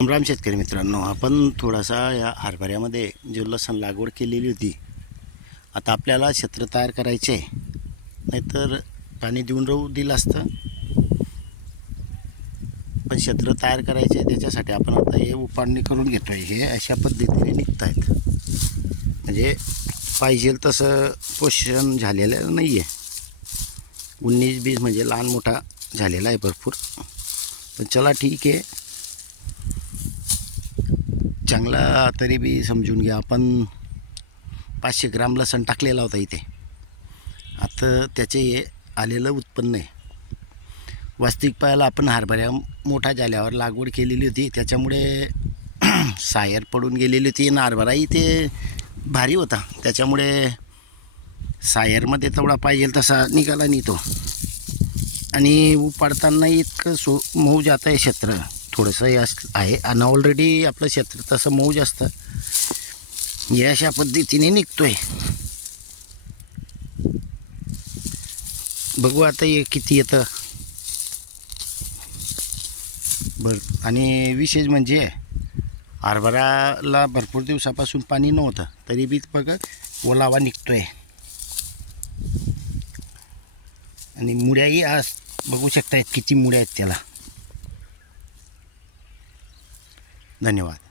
राम शेतकरी मित्रांनो आपण थोडासा या हरभऱ्यामध्ये जो लसण लागवड केलेली होती आता आपल्याला क्षेत्र तयार करायचे आहे. नाहीतर पाणी देऊन राहू दिलं असतं. पण क्षेत्र तयार करायचे आहे त्याच्यासाठी आपण आता हे उपाडणी करून घेतो आहे हे अशा पद्धतीने निघत आहेत म्हणजे पाहिजे तसं पोषण झालेलं नाही आहे उन्नीस बीस म्हणजे लहान मोठा झालेला आहे भरपूर. पण चला ठीक आहे. चांगला तरी बी समजून घ्या. आपण पाचशे ग्राम लसण टाकलेला होता इथे. आता त्याचे हे आलेलं उत्पन्न आहे. वास्तविक पाहायला आपण हरभऱ्या मोठा झाल्यावर लागवड केलेली होती. त्याच्यामुळे सायर पडून गेलेली होती आणि हरभराही ते भारी होता. त्याच्यामुळे सायरमध्ये तेवढा पाहिजे तसा निघाला नाही तो. आणि उपाडताना इतकं सो मऊ जात आहे क्षेत्र. थोडंसं हे अस आहे. आणि ऑलरेडी आपलं क्षेत्र तसं मऊ जास्त. हे अशा पद्धतीने निघतोय. बघू आता हे किती येतं. बरं आणि विशेष म्हणजे हरभराला भरपूर दिवसापासून पाणी नव्हतं. तरी बी बघा ओलावा निघतोय. आणि मुड्याही आज बघू शकतायत किती मुड्या आहेत त्याला. धन्यवाद